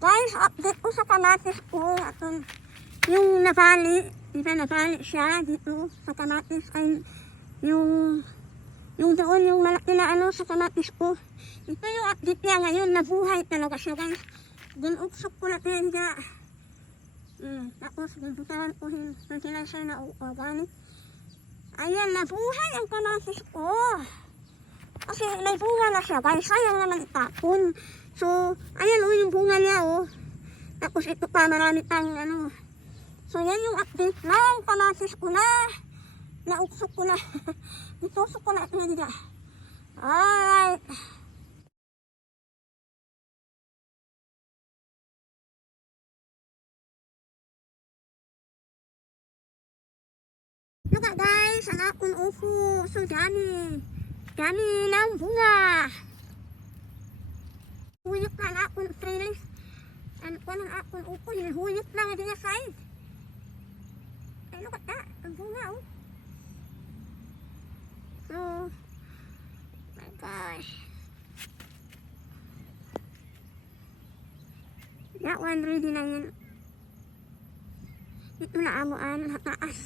Guys, update ko sa kamatis ko. Yung nabali, di ba nabali siya dito sa kamatis ay yung doon yung malaki na ano sa kamatis ko. Ito yung update niya ngayon, nabuhay talaga siya guys. Ginuksok ko na tinga. Tapos ginutahan ko fertilizer na organic. Ayan, nabuhay ang kamatis ko. Kasi may bunga na siya guys, sayang naman itapon. So, ayan yung bunga niya Tapos ito pa, marami pang ano. So, yan yung update ng kamatis ko na. Nauksok ko na. Itusok ko na ito na. Alright. Look guys, ang akong upo. So, dami. Dami ng bunga. Huyok lang akong trellis. Ano ko ng akong upo, huyok lang din na side. Ay, look at that. Ang bunga, So, my gosh. That one ready na yun. Ito na amuan, hataas.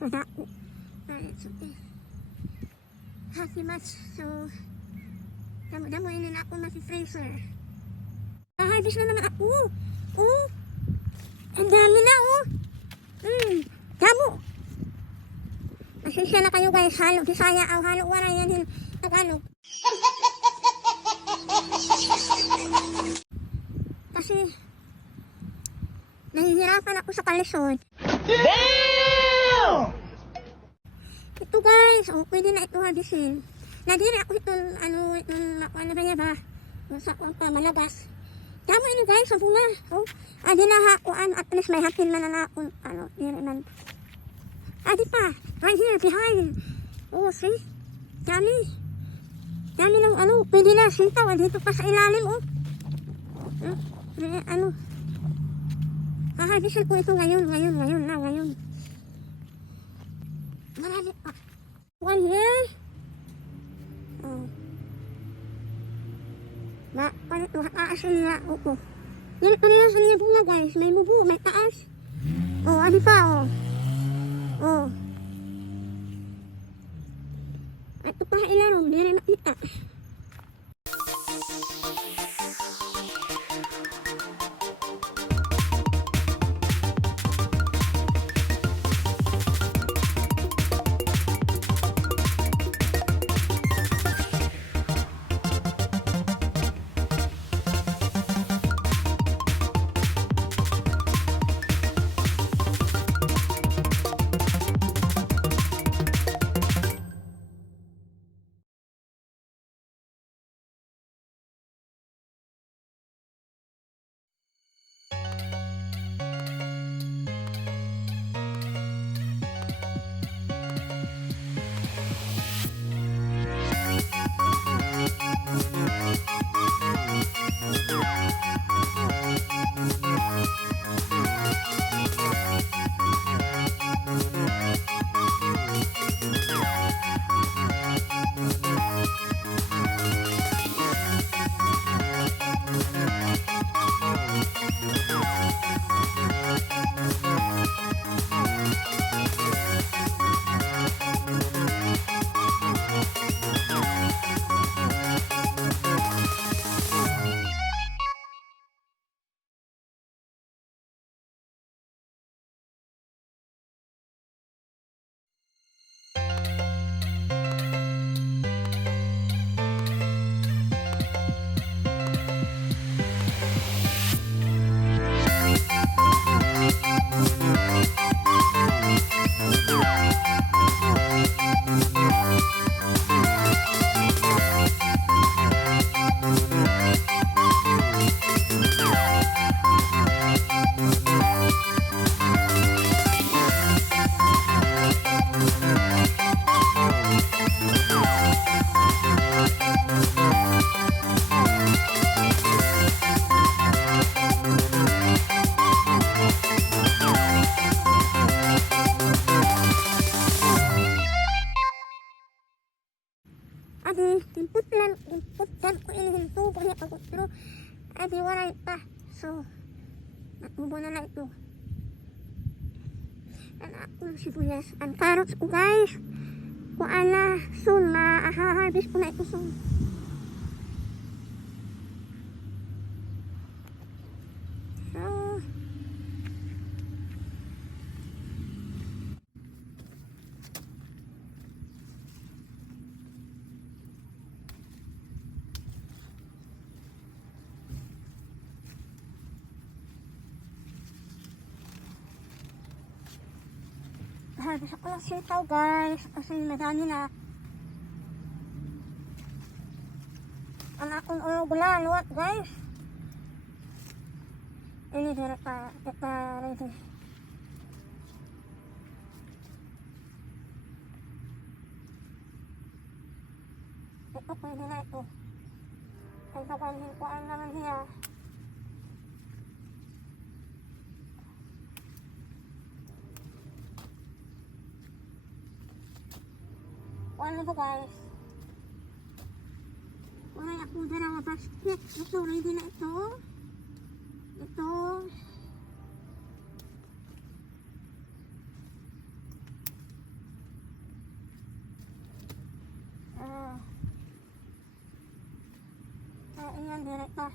Wala ko. It's okay. Happy much. So, damo-damoy na ako masi-freezer. Harvest na naman ako. Ang dami na damo. Pasensya na kayo guys, halo Bisaya o halo waray yan din Tagalog. Kasi nahihirapan ako sa kalisod. Damn! Ito guys, pwede na ito harvestin. Nadiri ako itong ano ba sa malabas. Damo ini guys, sa bunga. Adi na hakuan, at least may hapin man na ako, diri man. Adi pa, right here, behind. See? Dami. Dami ng pwede na, sintaw, dito pa sa ilalim, haharvestin ko ito ngayon. Marami pa. One here. Panito, taas niya. Yan ito niya sa niya bunga guys. May mubo, may taas. Ano pa, Ito pa ilarong, hindi rin makita. Adi, input lang ko ini tubo niya pagkutro. Adi waray pa. So, natubo na na ito. Ang akong sibuyas. Ang carrots ko guys. Kung ala, soon, ma-harvest ko na ito soon. So, harvest ako ng sitaw guys. Kasi madami na. Ang akong gula, luwat guys. Ini dire pa ready. Ito pwede na ito. Ay sabihin ko ang naman siya. Ano ba guys? Wala akong dalawang basket. Ito, ready na ito. Ito. Ayan, direkta.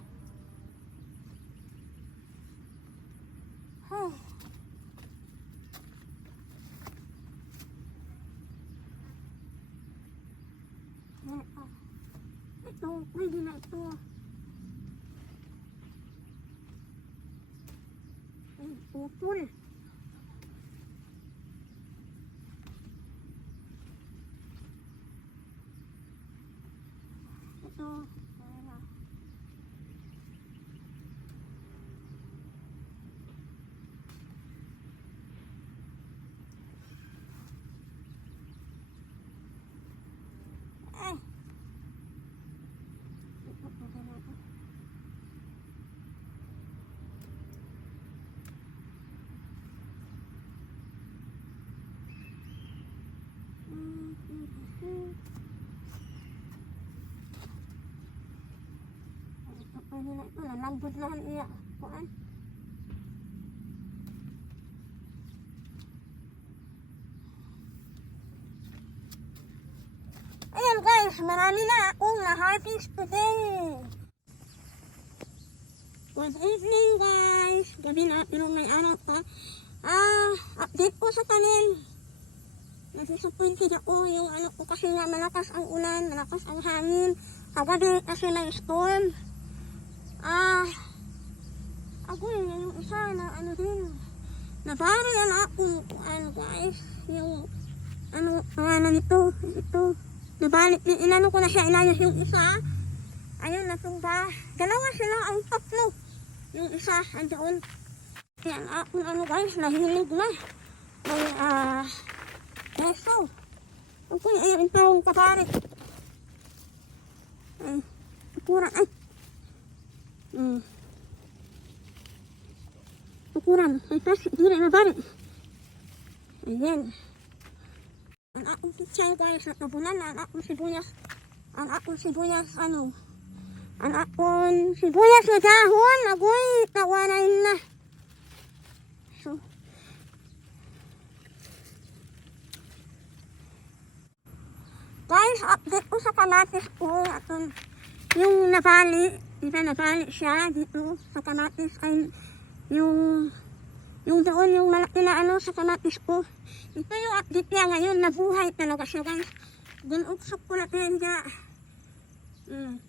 Ay. Ito, pwede na ito. Ay, pupul. Ito, ayan na. Ay. Pwede na ito, nalambot na iya. Kuan. Ayan guys, marami na akong na-harvest today. Good evening guys. Gabi na, pero may araw pa. Update ko sa tanim. Nasusupunti ako yung ano ko kasi nga malakas ang ulan, malakas ang hangin. Kagabi kasi may storm. Ako yung isa na ano din. Nabari yan ako ano guys. Yung ano, pangalan nito. Ito. Nabalik, inano ko na siya, inayos yung isa. Ayun, natumba. Dalawa sila ang tatlo. Yung isa, andyan. Yan, ano guys, nahilig na. May, peso. Okay, ayun, itong kaparit. Ay, tukuran, ay. Tukuran, ay, plastic, dili, nabari. Ayan. Ang akong picture guys, natabunan na ang akong sibuyas. Ang akong sibuyas, ano. Ang akong sibuyas na dahon, agoy, tawanan na. So, guys, update ko sa kamatis ko. Atong, yung nabali, diba nabali siya dito sa kamatis ay yung doon yung malaki na ano sa kamatis ko. Ito yung update niya ngayon, nabuhay talaga siya guys. Ginuksok ko na tinga.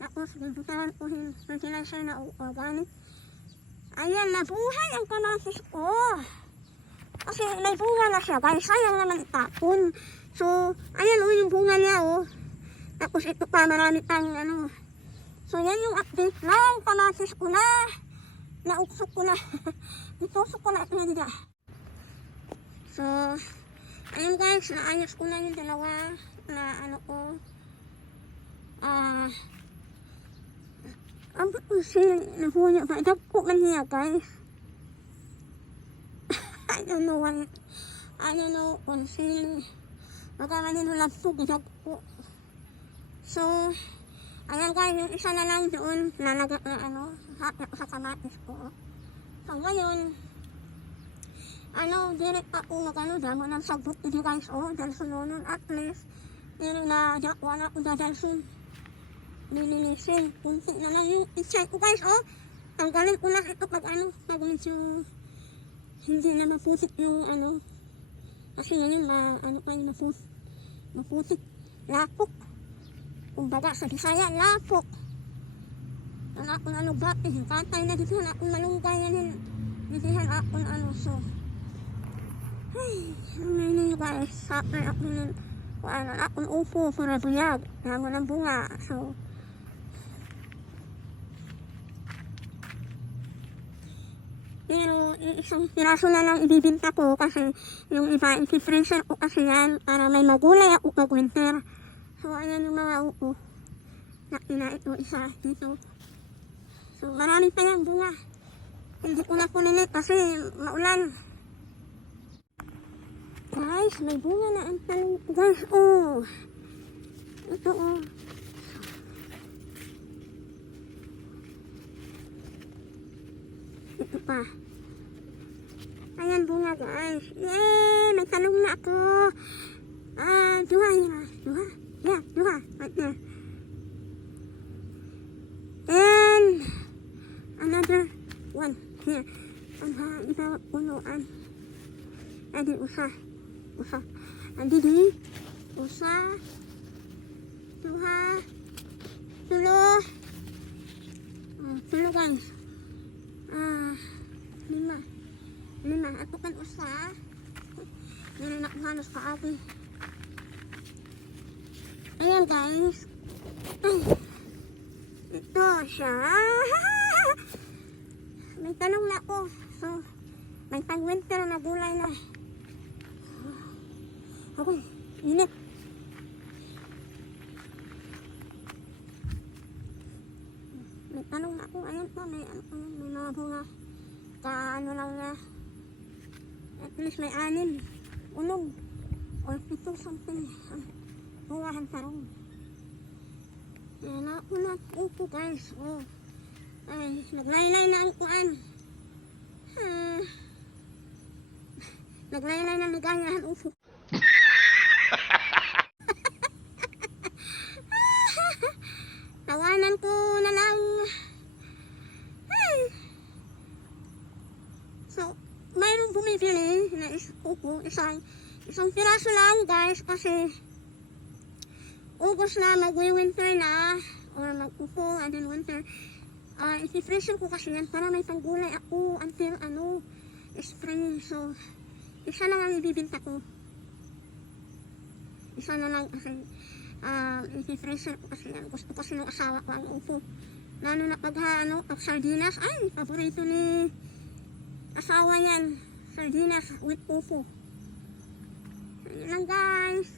Tapos ginutaan ko yung fertilizer na organic. Ayan, nabuhay ang kamatis ko. Kasi may bunga na siya guys, sayang naman itapon. So, ayan o yung bunga niya o. Tapos ito pa, marami tang ano. So, yan yung update ng kamatis ko na. Nauksok ko na. Itusok ko na ito na dito. So, ayun guys, naayos ko na yung dalawa na ano ko. Ang pusil na punya pa. Dagpo man niya guys. I don't know what. I don't know kung sili. Baka maninulap ito, dagpo. So, ayan guys, yung isa na lang doon, ano, hati ako sa kamatis ko. So ngayon, direct ako damo ng sagbot hindi guys, dahil sunonon at least, pero na wala ko dadalsun. Nilinisin, kunti na lang yung i-check ko guys, tanggalin ko lang ito pag pag medyo hindi na maputik yung kasi ngayon maputik, lapok. Kumbaga sa Bisaya, lapok. Wala akong bati, katay na dito, wala akong malunggay yan. Ditihan ako so. Ay, ano guys, suffer ako nun. Wala akong upo para buyag. Nago ng bunga, so. Pero isang piraso na lang ibibinta ko kasi yung iba i-freezer ko kasi yan para may magulay ako pag winter. So ayan yung mga upo na ito isa dito. So marami pa yung bunga. Hindi ko na kulilit kasi maulan. Guys, may bunga na ang talong. Guys, ito ito pa. Ayan bunga guys. Yay! May talong na ako. Duha. Yeah, duha. Right there. And another one here. Iba punuan. Adi usa. Adi di. Usa. Duha. Tulo. Tulo guys. Lima. Ato kan usa. Meron na kuhanos pa ako. Ayan guys. Ito siya. May tanong na ako. So, may pang-winter na gulay na. Okay, init. May tanong na ako. Ayan pa, may mga bunga. Lang na. At least may 6. Unog. Or 7 something. Bungahan parang. Ayan ako na upo guys. Ay, naglaylay na ang kuan. Naglaylay na ligayahan upo. Tawanan ko na lang. So, mayroong bumibili na upo. Isang piraso lang guys kasi August na, mag-winter na, or mag-upo, and then winter. I-freezer ko kasi yan para may panggulay ako until spring. So, isa na lang ibibinta ko. Isa na lang kasi i-freezer ko kasi yan. Gusto kasi ng asawa ko ang upo. Lalo na pag sardinas, ay, paborito ni asawa yan. Sardinas with upo. So, yun lang guys.